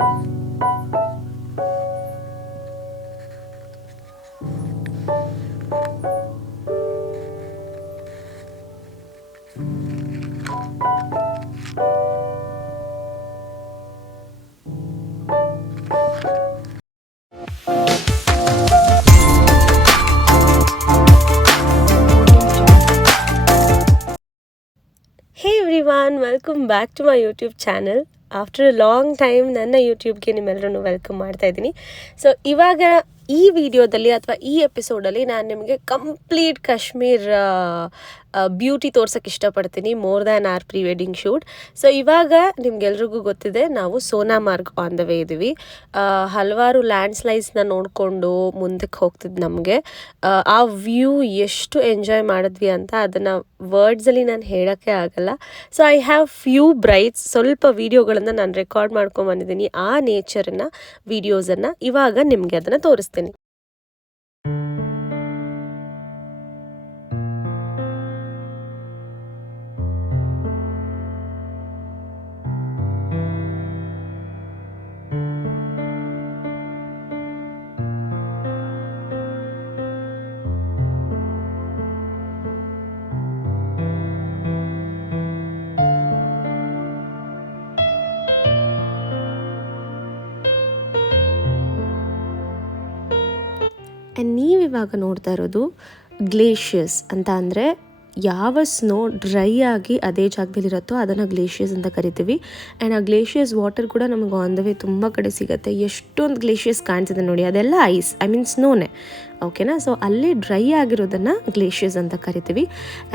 Hey everyone, welcome back to my YouTube channel. After a long time ನನ್ನ ಯೂಟ್ಯೂಬ್ಗೆ ನಿಮ್ಮೆಲ್ಲರೂ welcome ಮಾಡ್ತಾ ಇದ್ದೀನಿ. So ಇವಾಗ ಈ ವಿಡಿಯೋದಲ್ಲಿ ಅಥವಾ ಈ ಎಪಿಸೋಡಲ್ಲಿ ನಾನು ನಿಮಗೆ ಕಂಪ್ಲೀಟ್ ಕಾಶ್ಮೀರ್ ಬ್ಯೂಟಿ ತೋರ್ಸೋಕ್ಕೆ ಇಷ್ಟಪಡ್ತೀನಿ, more than our pre wedding shoot. So ಇವಾಗ ನಿಮ್ಗೆಲ್ರಿಗೂ ಗೊತ್ತಿದೆ, ನಾವು ಸೋನಾಮಾರ್ಗ್ ಆನ್ ದ ವೇ ಇದ್ದೀವಿ. ಹಲವಾರು ಲ್ಯಾಂಡ್ ಸ್ಲೈಡ್ಸ್ನ ನೋಡಿಕೊಂಡು ಮುಂದಕ್ಕೆ ಹೋಗ್ತಿದ್ದು ನಮಗೆ ಆ ವ್ಯೂ ಎಷ್ಟು ಎಂಜಾಯ್ ಮಾಡಿದ್ವಿ ಅಂತ ಅದನ್ನು ವರ್ಡ್ಸಲ್ಲಿ ನಾನು ಹೇಳೋಕ್ಕೆ ಆಗಲ್ಲ. So I have few brights, ಸ್ವಲ್ಪ ವೀಡಿಯೋಗಳನ್ನು ನಾನು ರೆಕಾರ್ಡ್ ಮಾಡ್ಕೊಂಬಂದಿದ್ದೀನಿ, ಆ ನೇಚರನ್ನು ವೀಡಿಯೋಸನ್ನು. ಇವಾಗ ನಿಮಗೆ ಅದನ್ನು ತೋರಿಸ್ತೀನಿ. ಆ್ಯಂಡ್ ನೀವಿವಾಗ ನೋಡ್ತಾ ಇರೋದು ಗ್ಲೇಷಿಯರ್ಸ್ ಅಂತ. ಅಂದರೆ ಯಾವ ಸ್ನೋ ಡ್ರೈ ಆಗಿ ಅದೇ ಜಾಗದಲ್ಲಿರುತ್ತೋ ಅದನ್ನು ಗ್ಲೇಷಿಯರ್ಸ್ ಅಂತ ಕರಿತೀವಿ. ಆ್ಯಂಡ್ ಆ ಗ್ಲೇಷಿಯರ್ಸ್ ವಾಟರ್ ಕೂಡ ನಮಗೆ ಆನ್ ದ ವೇ ತುಂಬ ಕಡೆ ಸಿಗುತ್ತೆ. ಎಷ್ಟೊಂದು ಗ್ಲೇಷಿಯರ್ಸ್ ಕಾಣಿಸಿದೆ ನೋಡಿ, ಅದೆಲ್ಲ ಐಸ್, ಐ ಮೀನ್ ಸ್ನೋನೇ, ಓಕೆನಾ. ಸೊ ಅಲ್ಲಿ ಡ್ರೈ ಆಗಿರೋದನ್ನು ಗ್ಲೇಷಿಯರ್ಸ್ ಅಂತ ಕರಿತೀವಿ.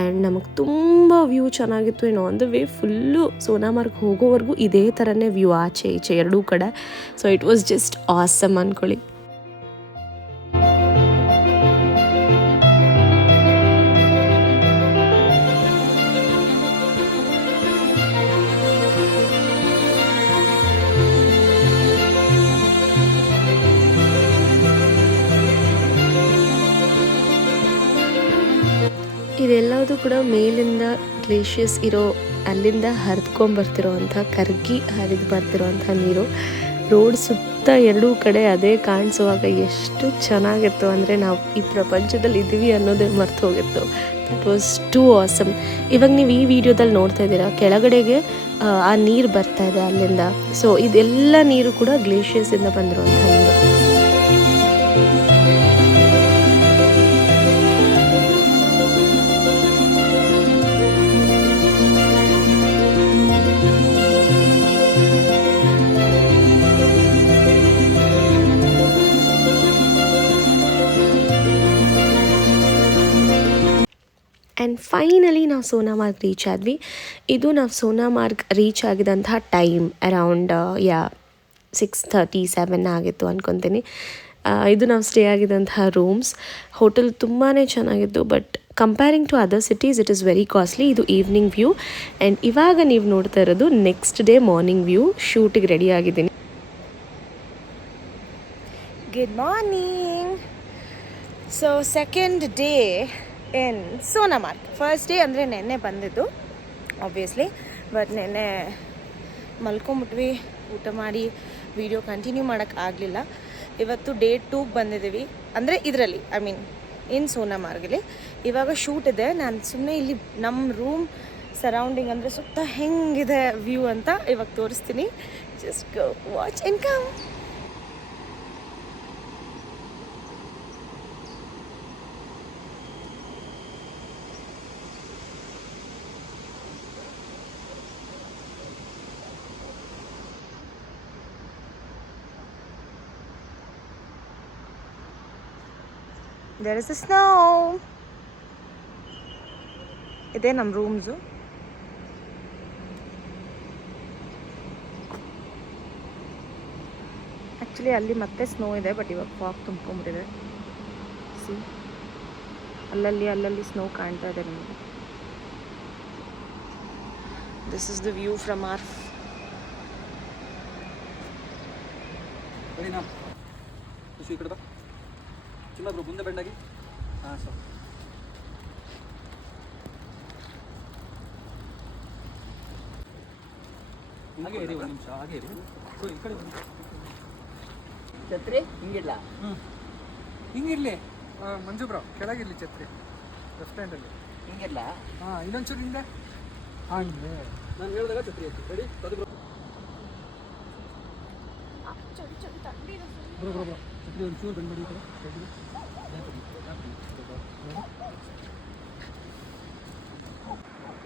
ಆ್ಯಂಡ್ ನಮಗೆ ತುಂಬ ವ್ಯೂ ಚೆನ್ನಾಗಿತ್ತು. ಏನು ಆನ್ ದ ವೇ ಫುಲ್ಲು ಸೋನಾಮಾರ್ಗ್ ಹೋಗೋವರೆಗೂ ಇದೇ ಥರನೇ ವ್ಯೂ, ಆಚೆ ಈಚೆ ಎರಡೂ ಕಡೆ. So it was just awesome ಅಂದ್ಕೊಳ್ಳಿ. ಇದೆಲ್ಲದೂ ಕೂಡ ಮೇಲಿಂದ ಗ್ಲೇಷಿಯರ್ಸ್ ಇರೋ ಅಲ್ಲಿಂದ ಹರಿದ್ಕೊಂಬರ್ತಿರೋ ಅಂಥ, ಕರಗಿ ಹರಿದು ಬರ್ತಿರೋ ಅಂಥ ನೀರು. ರೋಡ್ ಸುತ್ತ ಎರಡೂ ಕಡೆ ಅದೇ ಕಾಣಿಸುವಾಗ ಎಷ್ಟು ಚೆನ್ನಾಗಿತ್ತು ಅಂದರೆ ನಾವು ಈ ಪ್ರಪಂಚದಲ್ಲಿ ಇದ್ದೀವಿ ಅನ್ನೋದೇ ಮರ್ತು ಹೋಗಿತ್ತು. That was two awesome. ಇವಾಗ ನೀವು ಈ ವಿಡಿಯೋದಲ್ಲಿ ನೋಡ್ತಾ ಇದ್ದೀರಾ, ಕೆಳಗಡೆಗೆ ಆ ನೀರು ಬರ್ತಾ ಇದೆ ಅಲ್ಲಿಂದ. ಸೊ ಇದೆಲ್ಲ ನೀರು ಕೂಡ ಗ್ಲೇಷಿಯರ್ಸಿಂದ ಬಂದಿರುವಂಥ ನೀರು. ಆ್ಯಂಡ್ ಫೈನಲಿ ನಾವು ಸೋನಾಮಾರ್ಗ್ ರೀಚ್ ಆದ್ವಿ. ಇದು ನಾವು ಸೋನಾಮಾರ್ಗ್ ರೀಚ್ ಆಗಿದಂತಹ ಟೈಮ್ ಅರೌಂಡ್ 6:37 ಆಗಿತ್ತು ಅಂದ್ಕೊತೀನಿ. ಇದು ನಾವು ಸ್ಟೇ ಆಗಿದ್ದಂತಹ ರೂಮ್ಸ್. ಹೋಟೆಲ್ ತುಂಬಾ ಚೆನ್ನಾಗಿತ್ತು, but comparing to other cities it is very costly. ಇದು ಈವ್ನಿಂಗ್ ವ್ಯೂ. ಆ್ಯಂಡ್ ಇವಾಗ ನೀವು ನೋಡ್ತಾ ಇರೋದು ನೆಕ್ಸ್ಟ್ ಡೇ ಮಾರ್ನಿಂಗ್ ವ್ಯೂ. ಶೂಟಿಗೆ ರೆಡಿ ಆಗಿದ್ದೀನಿ. Good morning. So second day in Sonamarg. First day ಅಂದರೆ ನೆನ್ನೆ ಬಂದಿದ್ದು ಆಬ್ವಿಯಸ್ಲಿ, ಬಟ್ ನೆನ್ನೆ ಮಲ್ಕೊಂಬಿಟ್ವಿ, ಊಟ ಮಾಡಿ ವಿಡಿಯೋ ಕಂಟಿನ್ಯೂ ಮಾಡೋಕ್ಕಾಗಲಿಲ್ಲ. ಇವತ್ತು ಡೇ 2ಗೆ ಬಂದಿದ್ದೀವಿ, ಅಂದರೆ ಇದರಲ್ಲಿ ಐ ಮೀನ್ ಇನ್ ಸೋನಾಮಾರ್ಗಲ್ಲಿ. ಇವಾಗ ಶೂಟ್ ಇದೆ. ನಾನು ಸುಮ್ಮನೆ ಇಲ್ಲಿ ನಮ್ಮ ರೂಮ್ ಸರೌಂಡಿಂಗ್ ಅಂದರೆ ಸುತ್ತ ಹೆಂಗಿದೆ ವ್ಯೂ ಅಂತ ಇವಾಗ ತೋರಿಸ್ತೀನಿ. Just go watch and come. There is the snow. ಇದೇ ನಮ್ಮ ರೂಮ್ಸು. ಆ್ಯಕ್ಚುಲಿ ಅಲ್ಲಿ ಮತ್ತೆ ಸ್ನೋ ಇದೆ, ಬಟ್ ಇವಾಗ ಫಾಗ್ ತುಂಬ್ಕೊಂಬಿಟ್ಟಿದೆ. ಸಿ, ಅಲ್ಲಲ್ಲಿ ಸ್ನೋ ಕಾಣ್ತಾ ಇದೆ ನಿಮಗೆ. This is the view from our. ಮುಂದೆ ಬೆಂಡಾಗಿ. ಹಾಂ ಸರ್. ಹಾಗೆ ಇರಿ ಒಂದು ನಿಮಿಷ, ಹಾಗೆ ಇರಿ. ಈ ಕಡೆ ಬನ್ನಿ. ಛತ್ರಿ ಹಿಂಗಿಲ್ಲ, ಹಿಂಗಿರ್ಲಿ ಮಂಜು ಬ್ರೋ, ಕೆಳಗಿರ್ಲಿ ಛತ್ರಿ ಲೆಫ್ಟ್ ಹ್ಯಾಂಡಲ್ಲಿ ಹಿಂಗಿಲ್ಲ. ಹಾಂ, ಇನ್ನೊಂಚೂರು ಹಿಂದೆ. ಹಾಗೆ ನಾನು ಹೇಳಿದಾಗ ಛತ್ರಿ ಐತಿ. ರೆಡಿ? ಅದು ಬ್ರೋ ಬ್ರೋ ಬ್ರೋ ಬ್ರೋ ಛತ್ರಿ ಒಂಚೂರು ಬಂದ್ಬಿಡಿ ಈ ಕಡೆ ಸೈಡ್ಗೆ.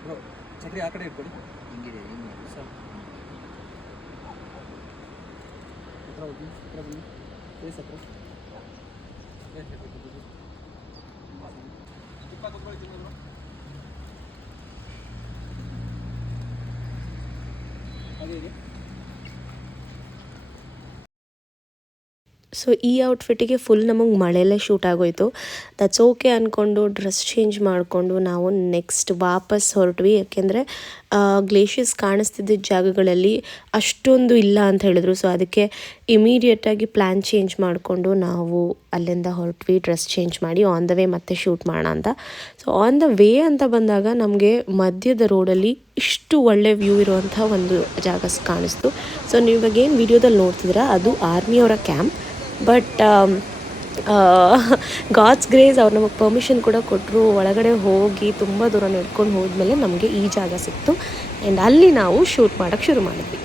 ಬ್ರೋ ಛತ್ರಿ ಆ ಕಡೆ ಇಟ್ಕೊಳ್ಳಿ. ಹಿಂಗಿದೆ, ಹಿಂಗೆ ಸರ್ ಹತ್ರ ಹೋಗಿ, ಹತ್ರ ಬನ್ನಿ, ಫೇಸ್ ಹತ್ರ. ಹಾಗೆ ಇದೆ. ಸೊ ಈ ಔಟ್ಫಿಟ್ಟಿಗೆ ಫುಲ್ ನಮಗೆ ಮಳೆಯಲ್ಲೇ ಶೂಟ್ ಆಗೋಯ್ತು. ದಟ್ಸ್ ಓಕೆ ಅಂದ್ಕೊಂಡು ಡ್ರೆಸ್ ಚೇಂಜ್ ಮಾಡಿಕೊಂಡು ನಾವು ನೆಕ್ಸ್ಟ್ ವಾಪಸ್ ಹೊರಟ್ವಿ. ಯಾಕೆಂದರೆ ಗ್ಲೇಷಿಯರ್ಸ್ ಕಾಣಿಸ್ತಿದ್ದ ಜಾಗಗಳಲ್ಲಿ ಅಷ್ಟೊಂದು ಇಲ್ಲ ಅಂತ ಹೇಳಿದ್ರು. ಸೊ ಅದಕ್ಕೆ ಇಮಿಡಿಯೇಟಾಗಿ ಪ್ಲ್ಯಾನ್ ಚೇಂಜ್ ಮಾಡಿಕೊಂಡು ನಾವು ಅಲ್ಲಿಂದ ಹೊರಟ್ವಿ, ಡ್ರೆಸ್ ಚೇಂಜ್ ಮಾಡಿ ಆನ್ ದ ವೇ ಮತ್ತೆ ಶೂಟ್ ಮಾಡೋಣ ಅಂತ. ಸೊ ಆನ್ ದ ವೇ ಅಂತ ಬಂದಾಗ ನಮಗೆ ಮಧ್ಯದ ರೋಡಲ್ಲಿ ಇಷ್ಟು ಒಳ್ಳೆ ವ್ಯೂ ಇರುವಂಥ ಒಂದು ಜಾಗ ಕಾಣಿಸ್ತು. ಸೊ ನೀವು ಇವಾಗ ಏನು ವಿಡಿಯೋದಲ್ಲಿ ನೋಡ್ತಿದ್ದೀರಾ ಅದು ಆರ್ಮಿಯವರ ಕ್ಯಾಂಪ್. ಬಟ್ ಗಾಡ್ಸ್ ಗ್ರೇಸ್ ಅವ್ರು ನಮಗೆ ಪರ್ಮಿಷನ್ ಕೂಡ ಕೊಟ್ಟರು. ಒಳಗಡೆ ಹೋಗಿ ತುಂಬ ದೂರ ನಡ್ಕೊಂಡು ಹೋದ್ಮೇಲೆ ನಮಗೆ ಈ ಜಾಗ ಸಿಕ್ತು ಆ್ಯಂಡ್ ಅಲ್ಲಿ ನಾವು ಶೂಟ್ ಮಾಡೋಕ್ಕೆ ಶುರು ಮಾಡಿದ್ವಿ.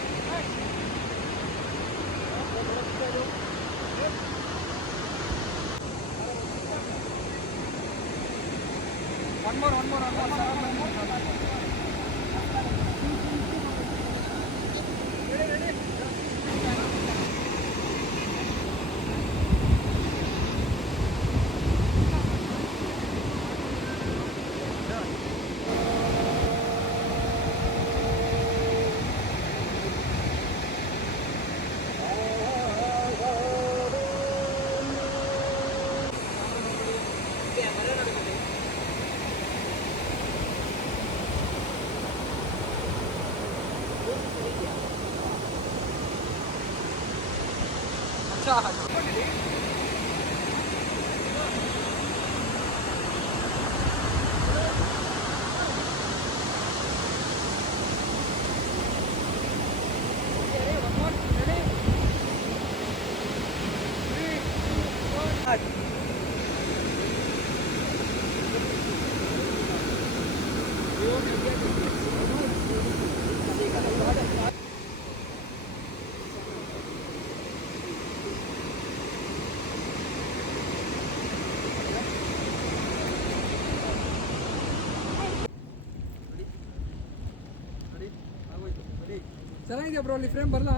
ಚೆನ್ನಾಗಿದೆ ಬ್ರೋ, ಅಲ್ಲಿ ಫ್ರೇಮ್ ಬರಲ್ಲ.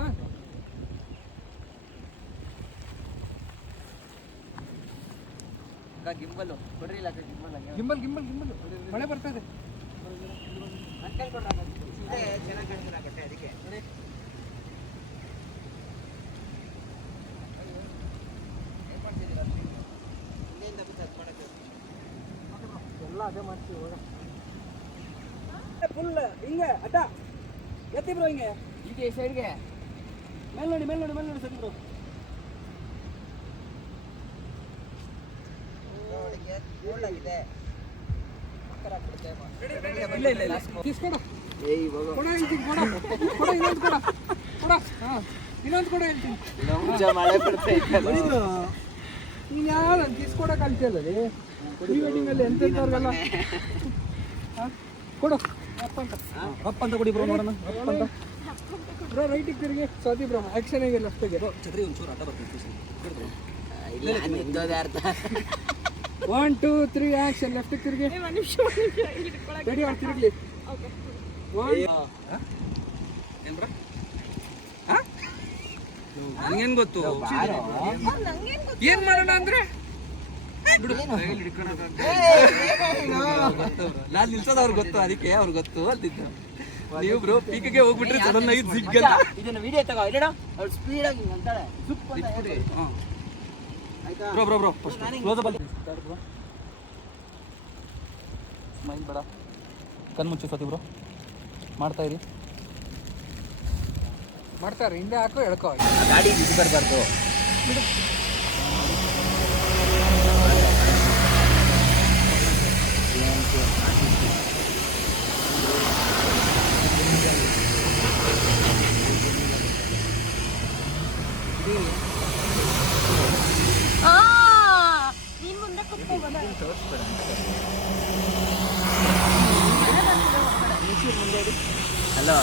ಗಿಂಬಲು ಕೊಡ್ರಿ, ಇಲ್ಲ ಗಿಂಬಲ್ ಗಿಂಬಲ್ ಗಿಂಬಲ್ ಗಿಂಬಲ್ ಮಳೆ ಬರ್ತಾ ಇದೆ. ಅಂಕಲ್ ಕೊಡ್ರ ಚೆನ್ನಾಗಿ ಕಾಣಿಸ್ತಾರೆ ಕೊಟ್ಟೆ ಅದಕ್ಕೆ. ಏನು ಮಾಡ್ತಿದ್ದೀರಾ? ಇಲ್ಲಿಂದ ಬಿದ್ದು ಮಾಡೋಕ್ಕೆ ಎಲ್ಲ ಅದೇ ಮಾಡ್ತೀವಿ ಇವಾಗ. ಫುಲ್ ಹಿಂಗೆ ಅಡ್ಡ ಎತ್ತಿ ಬ್ರೋ, ಹಿಂಗೆ ಹೀಗೆ ಸೈಡ್ಗೆ ಮೇಲೆ ನೋಡಿ, ಮೇಲೆ ನೋಡಿ, ಮೇಲೆ ನೋಡಿ ಸರಿ ಬ್ರೋ. ಇದೆ ಇಲ್ಲ ಇಲ್ಲ ಇಲ್ಲ ಕಿಸ್ಕೊಡು, ಕೊಡ ಹೇಳ್ತೀನಿ, ಕೊಡ ಇನ್ನೊಂದು ಕೊಡ, ಕೊಡ. ಹಾಂ, ಇನ್ನೊಂದು ಕೊಡ ಹೇಳ್ತೀನಿ. ಮಳೆ ಬರ್ತಾ ಇತ್ತಲ್ಲ, ನೀನು ಯಾರು ಕಿಸ್ಕೊಡಕ್ಕೆ ಕಲ್ತಿಯಲ್ಲ ರೀ ಪ್ರೀ ವೆಡ್ಡಿಂಗಲ್ಲಿ ಎಂತೆಂಥವ್ರಿಗೆಲ್ಲ. ಹಾಂ ಕೊಡು, ಅಪ್ಪ ಅಂತ, ಅಪ್ಪ ಅಂತ ಕೊಡಿ ಬ್ರೋ, ನೋಡೋಣ. ಅಪ್ಪ ಅಂತ ಬ್ರೋ, ರೈಟಿಗೆ ತಿರುಗಿ ಸ್ವಾತಿ ಬ್ರೋ, ಆ್ಯಕ್ಷನ್ ಆಗಿಲ್ಲ ಅಷ್ಟಿಗೆ. ಛತ್ರಿ ಒಂಚೂರು ಅಡ್ಡ ಬರ್ತೀನಿ. 1 2 3 ಆ್ಯಕ್ಷನ್. ಲೆಫ್ಟಿಗೆ ತಿರುಗಿ, ರೆಡಿ ಮಾಡಿ ತಿರುಗಲಿ. ಏನು ಬ್ರೋ? ಹಾಂ, ನನಗೇನು ಗೊತ್ತು, ಏನು ಮಾಡೋಣ ಅಂದರೆ ನಾನು ನಿಲ್ಸೋದು ಅವ್ರಿಗೆ ಗೊತ್ತು, ಅದಕ್ಕೆ ಅವ್ರಿಗೆ ಗೊತ್ತು ಅಂತಿದ್ದು. ನೀವು ಬ್ರೋ ಪೀಕಿಗೆ ಹೋಗ್ಬಿಟ್ರೆ ಸಡನ್ ಆಗಿ ಸಿಗ್ಗಲ್ಲ. ಇದನ್ನ ವಿಡಿಯೋ ತಗೋ, ಇಲ್ಲಡ ಅವ್ರು ಸ್ಪೀಡ್ ಆಗಿ ಅಂತಾಳೆ ಸುಪ್ ಅಂತ ಹೇಳಿ. ಆಯ್ತಾ bro bro bro first close up ಅಲ್ಲಿ ಬ್ರೋ, ಸ್ಮೈಲ್ ಬೇಡ, ಕಣ್ಣು ಮುಚ್ಚಿ ಸತಿ ಬ್ರೋ. ಮಾಡ್ತಾ ಇರಿ, ಮಾಡ್ತಾರೆ. ಹಿಂದೆ ಹಾಕೋ, ಎಳ್ಕೋ. ಗಾಡಿ ಇದು ಬರಬಾರ್ದು. ನೀನ್ ಮುಂದೆ ಕೂತ್ಕೋಬೋದ? ಹಲೋ